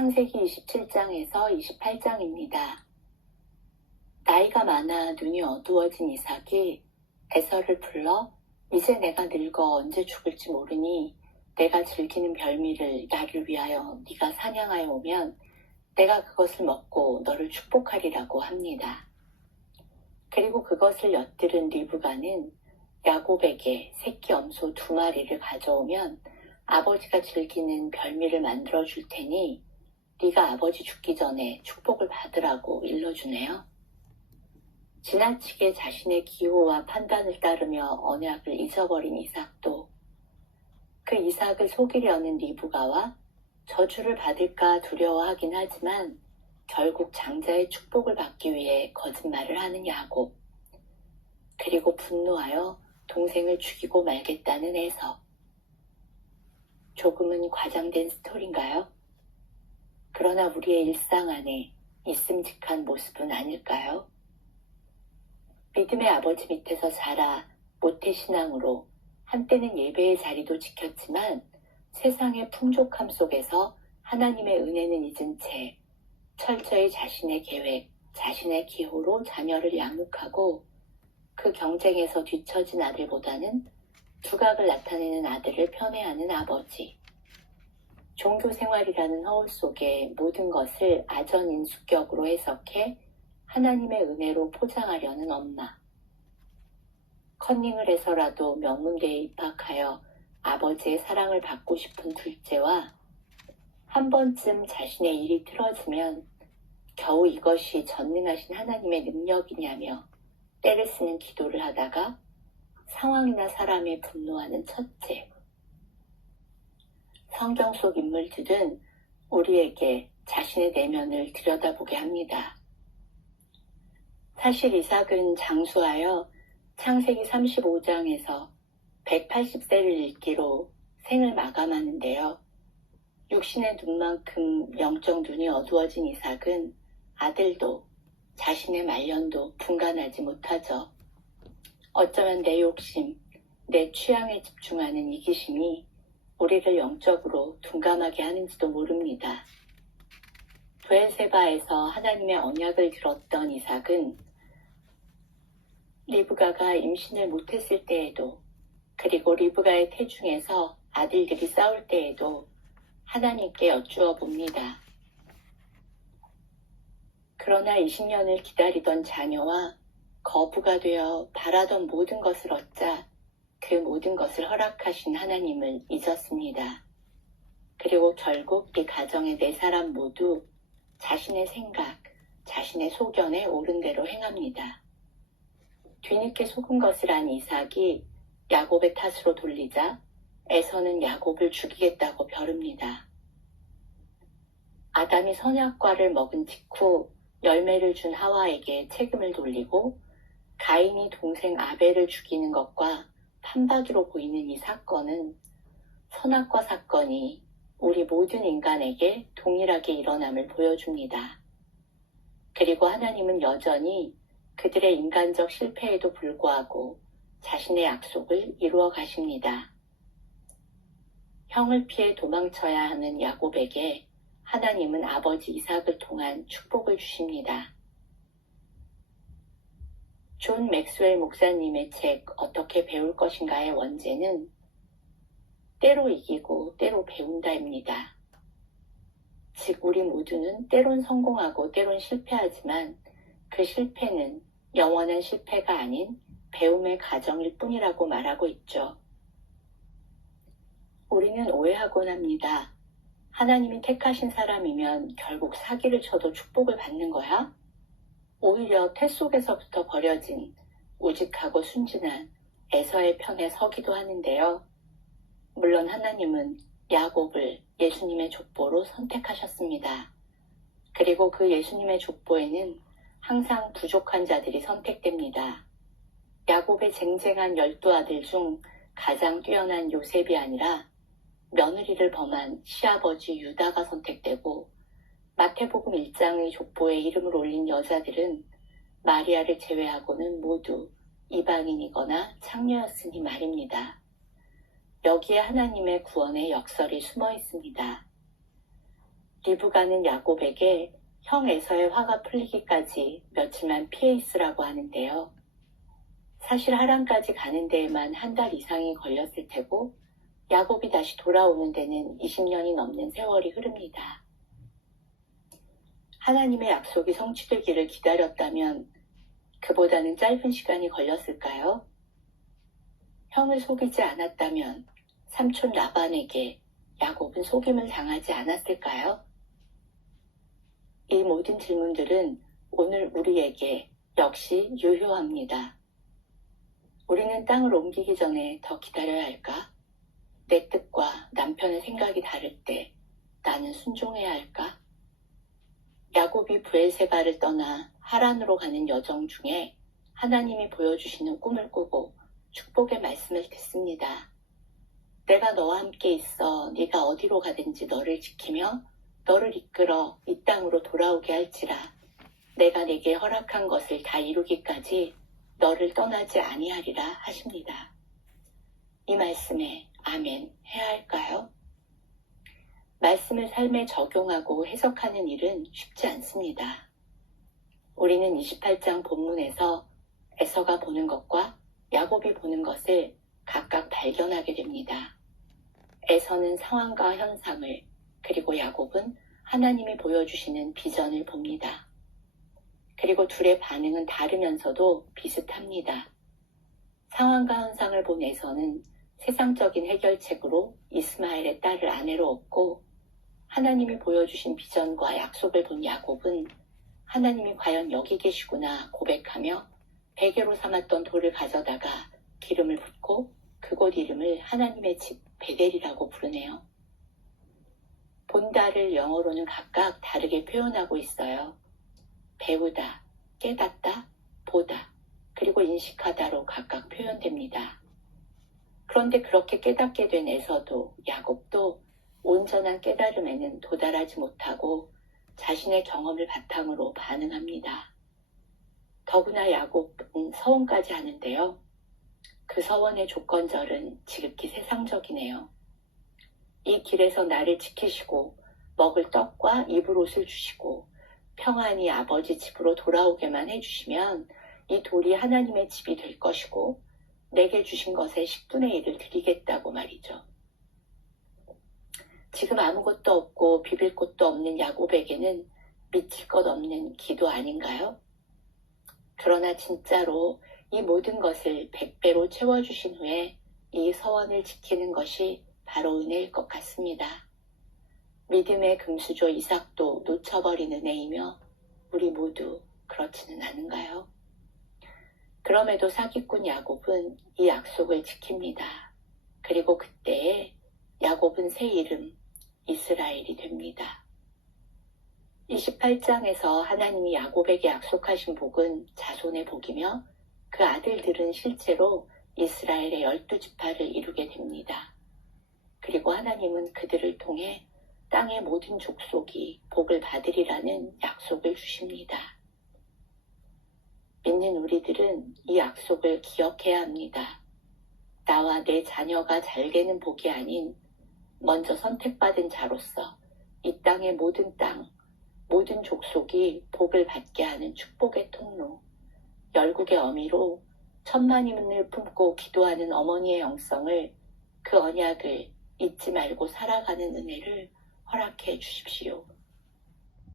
창세기 27장에서 28장입니다. 나이가 많아 눈이 어두워진 이삭이 에서를 불러 이제 내가 늙어 언제 죽을지 모르니 내가 즐기는 별미를 나를 위하여 네가 사냥하여 오면 내가 그것을 먹고 너를 축복하리라고 합니다. 그리고 그것을 엿들은 리브가는 야곱에게 새끼 염소 2마리를 가져오면 아버지가 즐기는 별미를 만들어 줄 테니 네가 아버지 죽기 전에 축복을 받으라고 일러주네요. 지나치게 자신의 기호와 판단을 따르며 언약을 잊어버린 이삭도 그 이삭을 속이려는 리브가와 저주를 받을까 두려워하긴 하지만 결국 장자의 축복을 받기 위해 거짓말을 하는 야곱, 그리고 분노하여 동생을 죽이고 말겠다는 에서. 조금은 과장된 스토리인가요? 그러나 우리의 일상 안에 있음직한 모습은 아닐까요? 믿음의 아버지 밑에서 자라 모태신앙으로 한때는 예배의 자리도 지켰지만 세상의 풍족함 속에서 하나님의 은혜는 잊은 채 철저히 자신의 계획, 자신의 기호로 자녀를 양육하고 그 경쟁에서 뒤처진 아들보다는 두각을 나타내는 아들을 편애하는 아버지. 종교 생활이라는 허울 속에 모든 것을 아전인수격으로 해석해 하나님의 은혜로 포장하려는 엄마. 컨닝을 해서라도 명문대에 입학하여 아버지의 사랑을 받고 싶은 둘째와 한 번쯤 자신의 일이 틀어지면 겨우 이것이 전능하신 하나님의 능력이냐며 때를 쓰는 기도를 하다가 상황이나 사람에 분노하는 첫째. 성경 속 인물들은 우리에게 자신의 내면을 들여다보게 합니다. 사실 이삭은 장수하여 창세기 35장에서 180세를 일기로 생을 마감하는데요. 육신의 눈만큼 영적 눈이 어두워진 이삭은 아들도 자신의 말년도 분간하지 못하죠. 어쩌면 내 욕심, 내 취향에 집중하는 이기심이 우리를 영적으로 둔감하게 하는지도 모릅니다. 브엘세바에서 하나님의 언약을 들었던 이삭은 리브가가 임신을 못했을 때에도, 그리고 리브가의 태중에서 아들들이 싸울 때에도 하나님께 여쭈어 봅니다. 그러나 20년을 기다리던 자녀와 거부가 되어 바라던 모든 것을 얻자 그 모든 것을 허락하신 하나님을 잊었습니다. 그리고 결국 이 가정의 4사람 모두 자신의 생각, 자신의 소견에 옳은 대로 행합니다. 뒤늦게 속은 것을 안 이삭이 야곱의 탓으로 돌리자 에서는 야곱을 죽이겠다고 벼릅니다. 아담이 선악과를 먹은 직후 열매를 준 하와에게 책임을 돌리고 가인이 동생 아벨을 죽이는 것과 판박이로 보이는 이 사건은 선악과 사건이 우리 모든 인간에게 동일하게 일어남을 보여줍니다. 그리고 하나님은 여전히 그들의 인간적 실패에도 불구하고 자신의 약속을 이루어 가십니다. 형을 피해 도망쳐야 하는 야곱에게 하나님은 아버지 이삭을 통한 축복을 주십니다. 존 맥스웰 목사님의 책 어떻게 배울 것인가의 원제는 때로 이기고 때로 배운다입니다. 즉 우리 모두는 때론 성공하고 때론 실패하지만 그 실패는 영원한 실패가 아닌 배움의 과정일 뿐이라고 말하고 있죠. 우리는 오해하곤 합니다. 하나님이 택하신 사람이면 결국 사기를 쳐도 축복을 받는 거야? 오히려 태 속에서부터 버려진 우직하고 순진한 에서의 편에 서기도 하는데요. 물론 하나님은 야곱을 예수님의 족보로 선택하셨습니다. 그리고 그 예수님의 족보에는 항상 부족한 자들이 선택됩니다. 야곱의 쟁쟁한 12아들 중 가장 뛰어난 요셉이 아니라 며느리를 범한 시아버지 유다가 선택되고 마태복음 1장의 족보에 이름을 올린 여자들은 마리아를 제외하고는 모두 이방인이거나 창녀였으니 말입니다. 여기에 하나님의 구원의 역설이 숨어 있습니다. 리브가는 야곱에게 형 에서의 화가 풀리기까지 며칠만 피해 있으라고 하는데요. 사실 하란까지 가는 데에만 한 달 이상이 걸렸을 테고 야곱이 다시 돌아오는 데는 20년이 넘는 세월이 흐릅니다. 하나님의 약속이 성취되기를 기다렸다면 그보다는 짧은 시간이 걸렸을까요? 형을 속이지 않았다면 삼촌 라반에게 야곱은 속임을 당하지 않았을까요? 이 모든 질문들은 오늘 우리에게 역시 유효합니다. 우리는 땅을 옮기기 전에 더 기다려야 할까? 내 뜻과 남편의 생각이 다를 때 나는 순종해야 할까? 야곱이 브엘세바를 떠나 하란으로 가는 여정 중에 하나님이 보여주시는 꿈을 꾸고 축복의 말씀을 듣습니다. 내가 너와 함께 있어 네가 어디로 가든지 너를 지키며 너를 이끌어 이 땅으로 돌아오게 할지라. 내가 네게 허락한 것을 다 이루기까지 너를 떠나지 아니하리라 하십니다. 이 말씀에 아멘 해야 할까요? 말씀을 삶에 적용하고 해석하는 일은 쉽지 않습니다. 우리는 28장 본문에서 에서가 보는 것과 야곱이 보는 것을 각각 발견하게 됩니다. 에서는 상황과 현상을, 그리고 야곱은 하나님이 보여주시는 비전을 봅니다. 그리고 둘의 반응은 다르면서도 비슷합니다. 상황과 현상을 본 에서는 세상적인 해결책으로 이스마엘의 딸을 아내로 얻고, 하나님이 보여주신 비전과 약속을 본 야곱은 하나님이 과연 여기 계시구나 고백하며 베개로 삼았던 돌을 가져다가 기름을 붓고 그곳 이름을 하나님의 집 베델이라고 부르네요. 본다를 영어로는 각각 다르게 표현하고 있어요. 배우다, 깨닫다, 보다, 그리고 인식하다로 각각 표현됩니다. 그런데 그렇게 깨닫게 된 에서도 야곱도 온전한 깨달음에는 도달하지 못하고 자신의 경험을 바탕으로 반응합니다. 더구나 야곱은 서원까지 하는데요. 그 서원의 조건절은 지극히 세상적이네요. 이 길에서 나를 지키시고 먹을 떡과 입을 옷을 주시고 평안히 아버지 집으로 돌아오게만 해주시면 이 돌이 하나님의 집이 될 것이고 내게 주신 것의 10분의 1을 드리겠다고 말이죠. 지금 아무것도 없고 비빌 곳도 없는 야곱에게는 미칠 것 없는 기도 아닌가요? 그러나 진짜로 이 모든 것을 100배로 채워주신 후에 이 서원을 지키는 것이 바로 은혜일 것 같습니다. 믿음의 금수저 이삭도 놓쳐버린 은혜이며 우리 모두 그렇지는 않은가요? 그럼에도 사기꾼 야곱은 이 약속을 지킵니다. 그리고 그때에 야곱은 새 이름 이스라엘이 됩니다. 28장에서 하나님이 야곱에게 약속하신 복은 자손의 복이며 그 아들들은 실제로 이스라엘의 12지파를 이루게 됩니다. 그리고 하나님은 그들을 통해 땅의 모든 족속이 복을 받으리라는 약속을 주십니다. 믿는 우리들은 이 약속을 기억해야 합니다. 나와 내 자녀가 잘 되는 복이 아닌 먼저 선택받은 자로서 이 땅의 모든 모든 족속이 복을 받게 하는 축복의 통로, 열국의 어미로 천만인을 품고 기도하는 어머니의 영성을, 그 언약을 잊지 말고 살아가는 은혜를 허락해 주십시오.